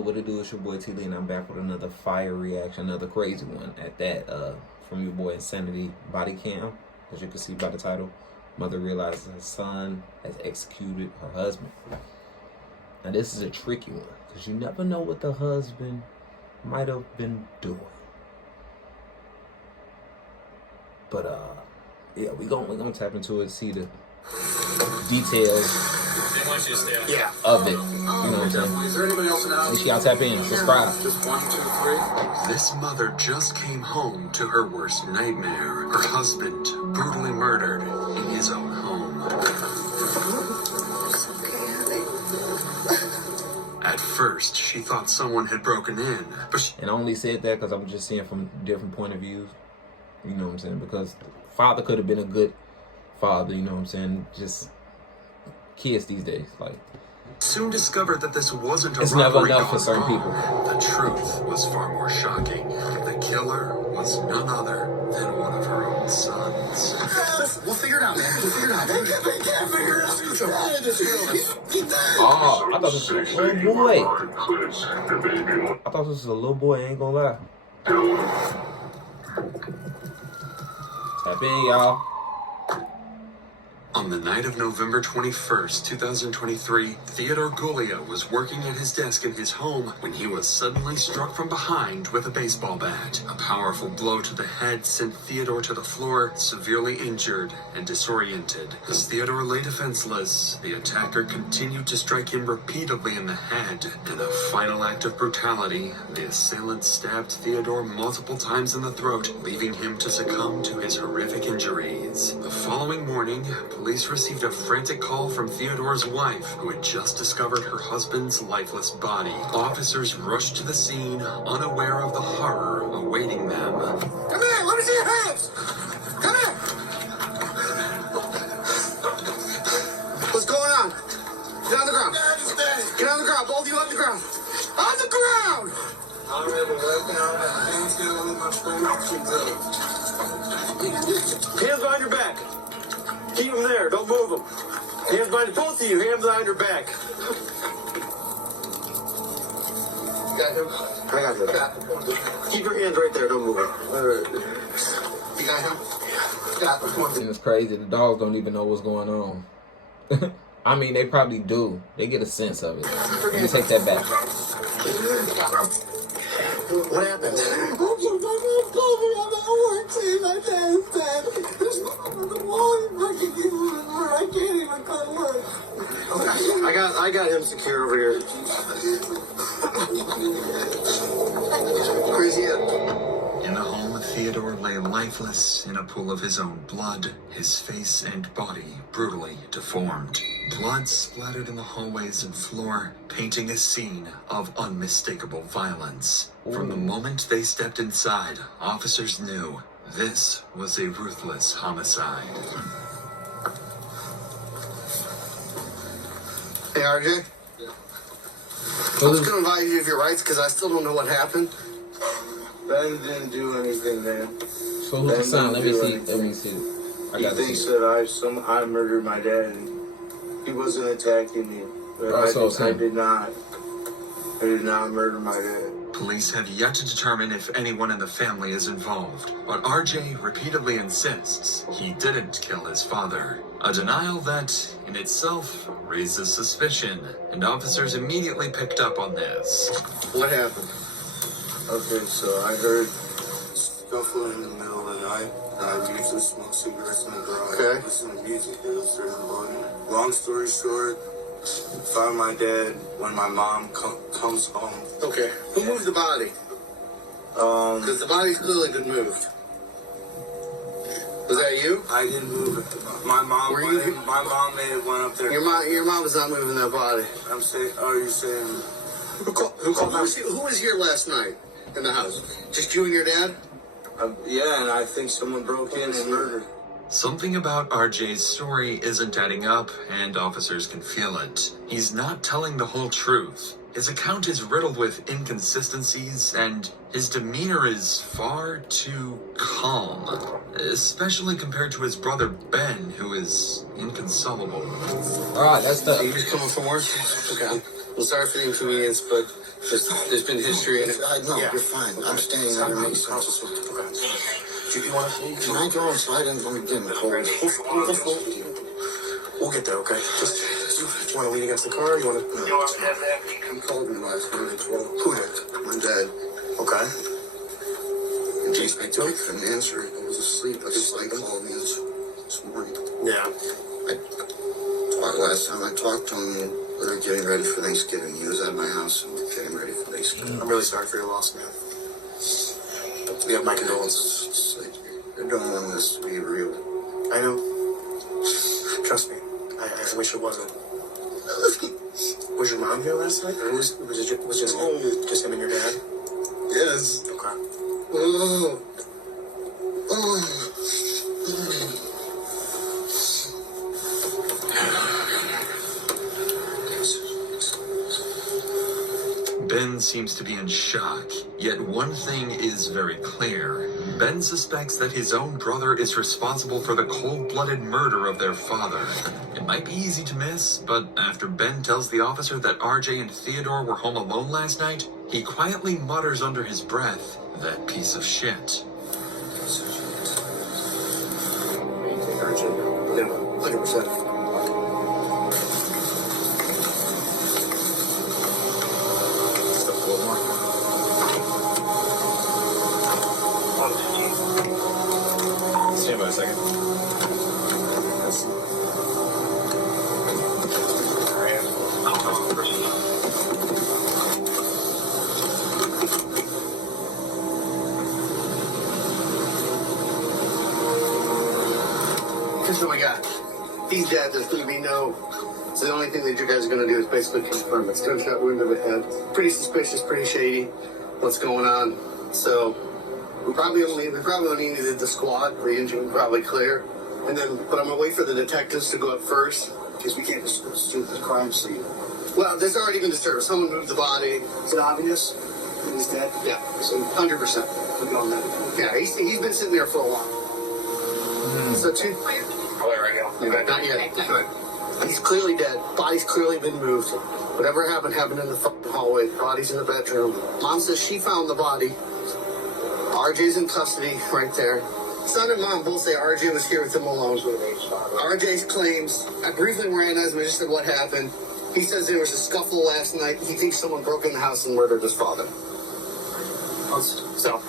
what it do? It's your boy T-Lee, and I'm back with another fire reaction, another crazy one at that, from your boy Insanity Body Cam. As you can see by the title, mother realizes her son has executed her husband. Now this is a tricky one, because you never know what the husband might have been doing. But yeah, we're gonna tap into it, see the details of it. You know what I'm saying? Is there anybody else in the house? Make sure y'all tap in, subscribe. Just 1, 2, 3. This mother just came home to her worst nightmare. Her husband brutally murdered in his own home. At first, she thought someone had broken in, but And I only said that because I'm just seeing from different point of views. You know what I'm saying? Because the father could have been a good father, you know what I'm saying? Just kids these days, like, soon discovered that this wasn't a it's never robbery enough for gone certain wrong. people. The truth was far more shocking. The killer was none other than one of her own sons. We'll figure it out, man. We'll figure it out. They can't figure it out. Oh, I thought this was a little boy. I thought this was a little boy, I ain't gonna lie. Tap in, y'all. On the night of November 21st, 2023, Theodore Gulia was working at his desk in his home when he was suddenly struck from behind with a baseball bat. A powerful blow to the head sent Theodore to the floor, severely injured and disoriented. As Theodore lay defenseless, the attacker continued to strike him repeatedly in the head. In a final act of brutality, the assailant stabbed Theodore multiple times in the throat, leaving him to succumb to his horrific injuries. The following morning, police received a frantic call from Theodore's wife, who had just discovered her husband's lifeless body. Officers rushed to the scene, unaware of the horror awaiting them. Come here. Let me see your hands. Come here. What's going on? Get on the ground. Get on the ground. Both of you on the ground. On the ground. Hands behind your back. Keep them there. Don't move them. Hands behind both of you. Hands behind your back. You got him? I got him. Keep your hands right there. Don't move them. You got him? Yeah. And it's crazy, the dogs don't even know what's going on. I mean, they probably do. They get a sense of it. Let me take that back. What happened? I got him secured over here. Crazy. In the home, Theodore lay lifeless in a pool of his own blood, his face and body brutally deformed. Blood splattered in the hallways and floor, painting a scene of unmistakable violence. From the moment they stepped inside, officers knew this was a ruthless homicide. Hey, RJ. I'm just gonna invite you of your rights because I still don't know what happened. Ben didn't do anything, man. So who's the son? Let me see. He thinks that I murdered my dad, and he wasn't attacking me. But I did not murder my dad. Police have yet to determine if anyone in the family is involved, but RJ repeatedly insists he didn't kill his father. A denial that, in itself, raises suspicion, and officers immediately picked up on this. What happened? Okay, so I heard scuffling in the middle of the night. I usually smoke cigarettes in the garage. Okay. Listen to music, it was during the volume. Long story short, found my dad when my mom comes home. Okay. Who moved the body? Because the body's clearly been moved. Was that you? I didn't move it. My mom may have went up there. Your mom was not moving that body. I'm saying, are you saying? Who was here last night in the house? Just you and your dad? Yeah, and I think someone broke in and murdered. Something about RJ's story isn't adding up, and officers can feel it. He's not telling the whole truth. His account is riddled with inconsistencies, and his demeanor is far too calm, especially compared to his brother Ben, who is inconsolable. Alright, that's the... Are you just coming from work? Okay. I'm sorry for the inconvenience, but there's been history. And No, you're fine. I'm staying there. It makes sense. Do you want to see? Can I go inside and let me get in the cold? We'll get there, okay? Just you want to lean against the car? Or you want to? No. He called me last night as well. Who did? My dad. Okay. And I couldn't answer it. I was asleep. I just called me this morning. Yeah. Last time I talked to him, we were getting ready for Thanksgiving. He was at my house and we were getting ready for Thanksgiving. I'm really sorry for your loss, man. You have my condolences. It's like, I don't want this to be real. I know. Trust me. I wish it wasn't. Was your mom here last night, or was it just him and your dad? Yes. Okay. Oh. Ben seems to be in shock, yet one thing is very clear. Ben suspects that his own brother is responsible for the cold-blooded murder of their father. It might be easy to miss, but after Ben tells the officer that RJ and Theodore were home alone last night, he quietly mutters under his breath, "That piece of shit." Yeah, 100%. Stand by a second. Here's what we got. He's dead. There's going to be no. So the only thing that you guys are going to do is basically confirm it's gunshot wound to the head. Pretty suspicious, pretty shady. What's going on? So we probably only needed the squad. The engine would probably clear, and then. But I'm gonna wait for the detectives to go up first Because we can't just do the crime scene. Well, there's already been disturbance. Someone moved the body. Is it obvious that he's dead? Yeah, so 100%. We don't know. Yeah, he's been sitting there for a while. So two. Not yet. Good. He's clearly dead. Body's clearly been moved. Whatever happened in the fucking hallway. Body's in the bedroom. Mom says she found the body. RJ's in custody right there. Son and mom both say RJ was here with him alone. RJ's claims, I briefly ran as I just said what happened. He says there was a scuffle last night. He thinks someone broke in the house and murdered his father. So,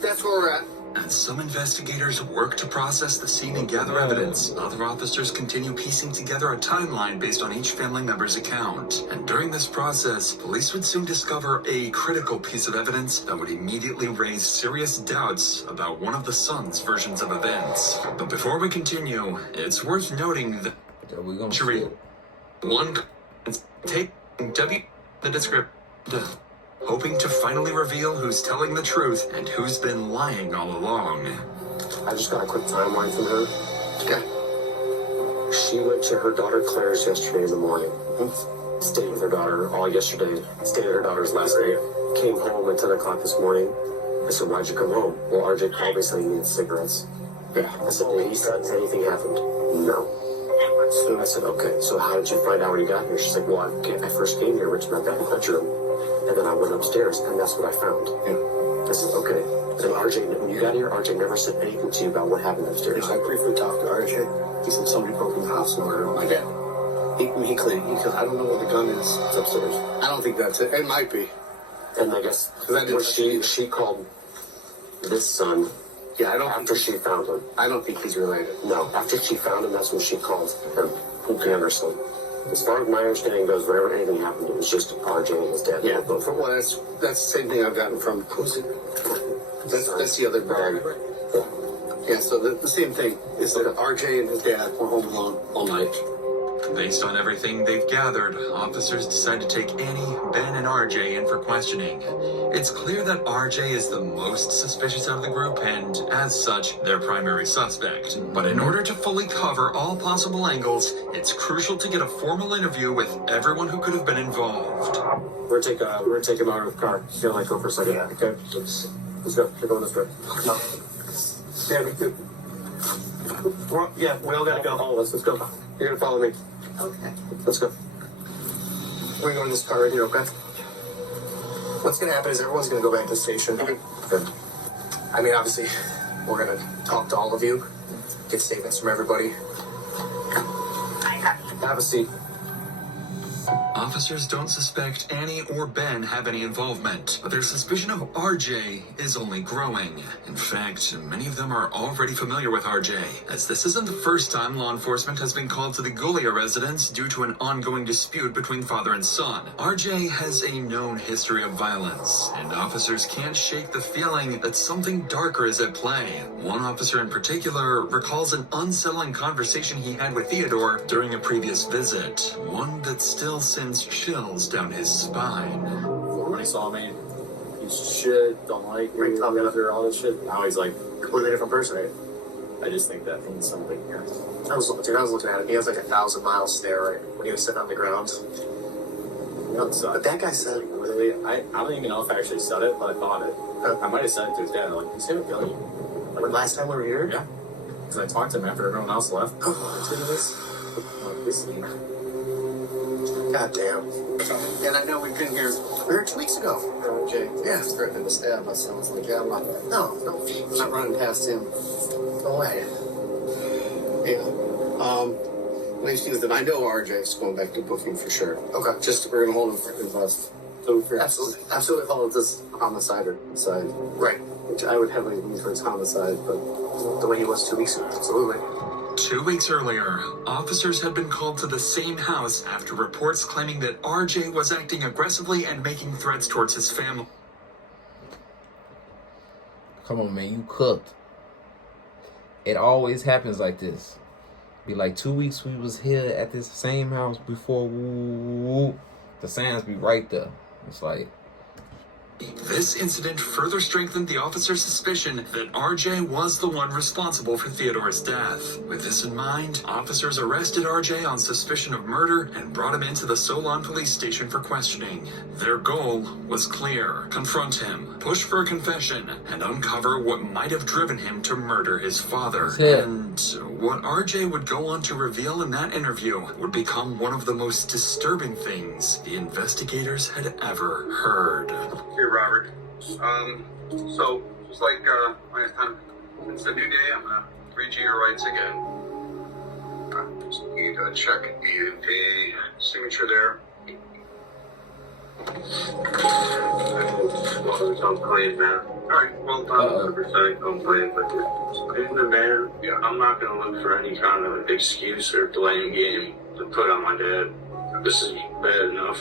that's where we're at. As some investigators work to process the scene and gather evidence, other officers continue piecing together a timeline based on each family member's account. And during this process, police would soon discover a critical piece of evidence that would immediately raise serious doubts about one of the sons' versions of events. But before we continue, it's worth noting that We're gonna jury one take W the description, hoping to finally reveal who's telling the truth and who's been lying all along. I just got a quick timeline from her. Yeah. She went to her daughter Claire's yesterday in the morning. Stayed with her daughter all yesterday. Stayed at her daughter's last night. Came home at 10 o'clock this morning. I said, "Why'd you come home?" "Well, RJ called me saying he needed cigarettes." "Yeah." I said, "Did he said anything happened?" "No." So I said, "Okay, so how did you find out when you got here?" She's like, "Well, I first came here, went to my bedroom, and then I went upstairs, and that's what I found." I said, "Okay." And RJ, when you got here, RJ never said anything to you about what happened upstairs. I briefly talked to RJ. He said somebody broke in the house and murdered my dad. He I don't know where the gun is. It's upstairs. I don't think that's it. It might be. And I guess when she called this son Yeah, after she found him. I don't think he's related. No, after she found him, that's when she called him, Anderson. As far as my understanding goes, whenever anything happened, it was just RJ and his dad. Yeah, but well, that's the same thing I've gotten from who's it? That's the other brother. Yeah, so the same thing is that RJ and his dad were home alone all night. Based on everything they've gathered, officers decide to take Annie, Ben, and RJ in for questioning. It's clear that RJ is the most suspicious of the group and, as such, their primary suspect. But in order to fully cover all possible angles, it's crucial to get a formal interview with everyone who could have been involved. We're gonna take him out of the car. Feel like go for a second. Yeah. Okay. Let's go. We're going this way. No. Yeah, we could. Yeah, we all gotta go. Oh, let's go. You're gonna follow me. Okay. Let's go. We're going to this car right here, okay? What's going to happen is everyone's going to go back to the station. Okay. Good. I mean, obviously, we're going to talk to all of you, get statements from everybody. Have a seat. Officers don't suspect Annie or Ben have any involvement, but their suspicion of RJ is only growing. In fact, many of them are already familiar with RJ, as this isn't the first time law enforcement has been called to the Golia residence due to an ongoing dispute between father and son. RJ has a known history of violence, and officers can't shake the feeling that something darker is at play. One officer in particular recalls an unsettling conversation he had with Theodore during a previous visit, one that still sends chills down his spine. When he saw me, he's shit, don't like me, all this shit. Now he's like Completely different person, right? I just think that means something here. I was looking at him. He has like 1,000 miles stare, right? When he was sitting on the ground. But that guy said, Literally, I don't even know if I actually said it, but I thought it. I might have said it to his dad. I'm like, he's gonna kill you. when last time we were here? Yeah. Because I talked to him after everyone else left. God damn. And I know we've been here. We were 2 weeks ago. Okay. Yeah. He's threatening to stab us. I was like, yeah, I'm not. No, I'm not running past him. No way. Yeah. Let me see with them. I know RJ's going back to booking for sure. Okay. Just we're gonna hold him for inquest. Absolutely follow this homicide or side. Right. Which I would heavily lean towards homicide, but the way he was 2 weeks ago, absolutely. 2 weeks earlier, officers had been called to the same house after reports claiming that RJ was acting aggressively and making threats towards his family. Come on, man, you cooked. It always happens like this. Be like 2 weeks we was here at this same house before. Woo, the signs be right there. It's like. This incident further strengthened the officer's suspicion that RJ was the one responsible for Theodore's death. With this in mind, officers arrested RJ on suspicion of murder and brought him into the Solon police station for questioning. Their goal was clear: confront him, push for a confession, and uncover what might have driven him to murder his father. And what RJ would go on to reveal in that interview would become one of the most disturbing things the investigators had ever heard. Here, Robert. So, just like last time, it's a new day, I'm gonna read you your rights again. Just need to check the signature there. Don't claim, man. Alright, well done for saying don't claim, but in the man, yeah, I'm not gonna look for any kind of excuse or blame game to put on my dad. This is bad enough.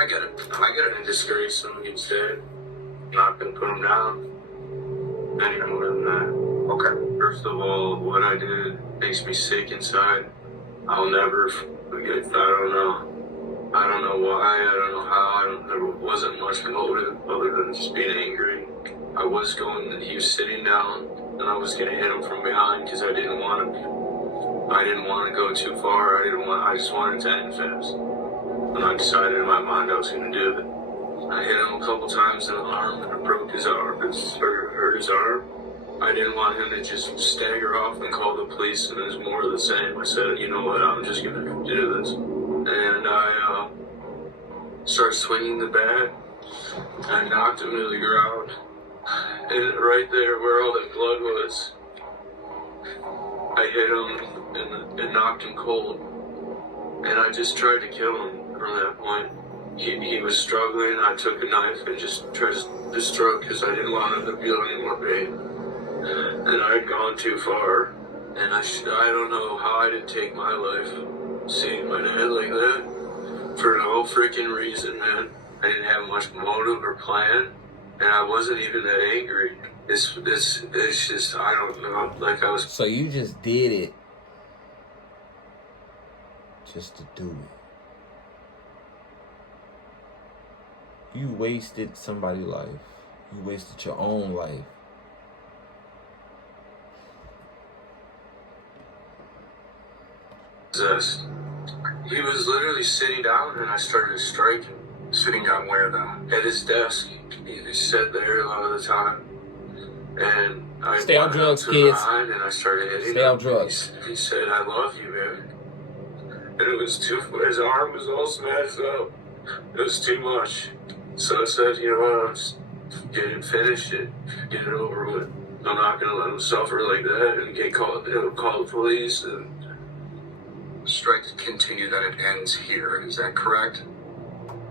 I get it. I get it in disgrace him instead. Not gonna put him down any more than that. Okay. First of all, what I did makes me sick inside. I'll never forget. I don't know why. I don't know how. There wasn't much motive other than just being angry. I was going. He was sitting down, and I was gonna hit him from behind because I didn't want to go too far. I just wanted to end fast. And I decided in my mind I was going to do it. I hit him a couple times in the arm and I broke his arm, hurt his arm. I didn't want him to just stagger off and call the police, and it was more of the same. I said, you know what, I'm just going to do this. And I started swinging the bat. I knocked him to the ground. And right there where all the blood was, I hit him and knocked him cold. And I just tried to kill him. From that point, he was struggling. I took a knife and just tried to destroy because I didn't want him to feel any more pain. And I had gone too far. And I don't know how I didn't take my life, seeing my dad like that, for no freaking reason, man. I didn't have much motive or plan, and I wasn't even that angry. It's just, I don't know, like I was. So you just did it just to do it. You wasted somebody's life. You wasted your own life. Possessed. He was literally sitting down and I started striking. Sitting down where though? At his desk. He sat there a lot of the time. And I stay on drugs, kids. And I started hitting him. Stay on drugs. He said, I love you, man. And it was his arm was all smashed up. It was too much. So I said, you know what, just finish it, get it over with. I'm not gonna let him suffer like that and get called, call the police. And Strikes continue that it ends here. Is that correct?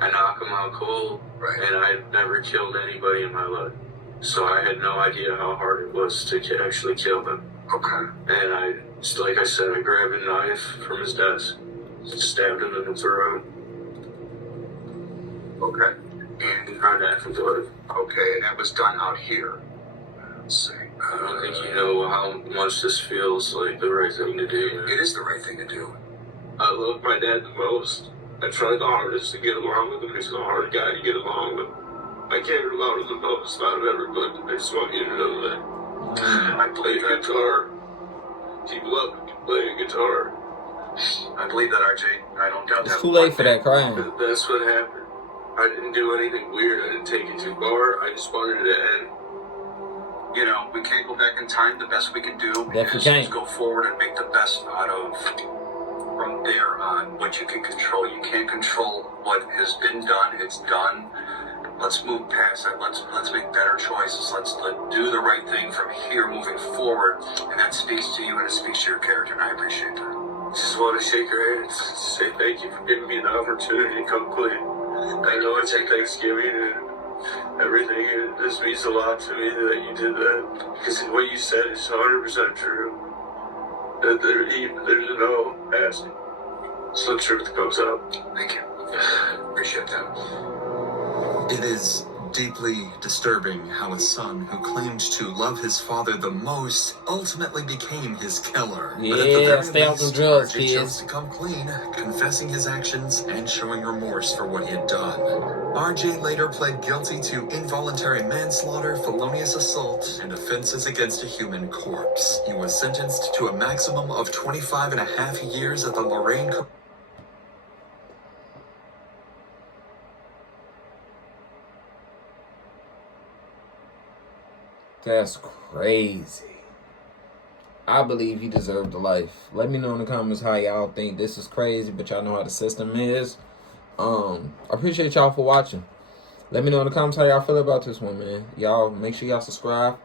I knock him out cold, Right. and I never killed anybody in my life. So I had no idea how hard it was to actually kill him. Okay. And I, just like I said, I grabbed a knife from his desk, stabbed him in the throat. Okay. And kind of after blood. Okay, and that was done out here. Let's see. I don't think you know how much this feels like the right thing to do. It is the right thing to do. I love my dad the most. I tried the hardest to get along with him. He's a hard guy to get along with. I cared about him the most out of everybody. I just want you to know that. I played guitar. He loved playing guitar. I believe that, RJ. I don't doubt that. It's too late for that crying. But that's what happened. I didn't do anything weird. I didn't take it too far. I just wanted it to end. You know, we can't go back in time. The best we can do Definitely can't. is go forward and make the best out of from there on what you can control. You can't control what has been done. It's done. Let's move past that. Let's make better choices. Let's do the right thing from here moving forward. And that speaks to you and it speaks to your character, and I appreciate that. Just want to shake your hand and say thank you for giving me the opportunity to come clean. I know it's a Thanksgiving and everything, and this means a lot to me that you did that. Because what you said is 100% true. That there's no asking. So the truth comes out. Thank you. Appreciate that. It is deeply disturbing how a son who claimed to love his father the most ultimately became his killer. But at the Yeah, very stay off them least, drugs, RJ kids. chose to come clean, confessing his actions and showing remorse for what he had done. RJ later pled guilty to involuntary manslaughter, felonious assault, and offenses against a human corpse. He was sentenced to a maximum of 25.5 years at the Lorraine. That's crazy. I believe he deserved a life. Let me know in the comments how y'all think. This is crazy, but y'all know how the system is. I appreciate y'all for watching. Let me know in the comments how y'all feel about this one, man. Y'all make sure y'all subscribe.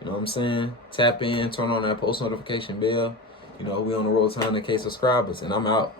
You know what I'm saying? Tap in, turn on that post notification bell. You know, we on the road to 100K subscribers, and I'm out.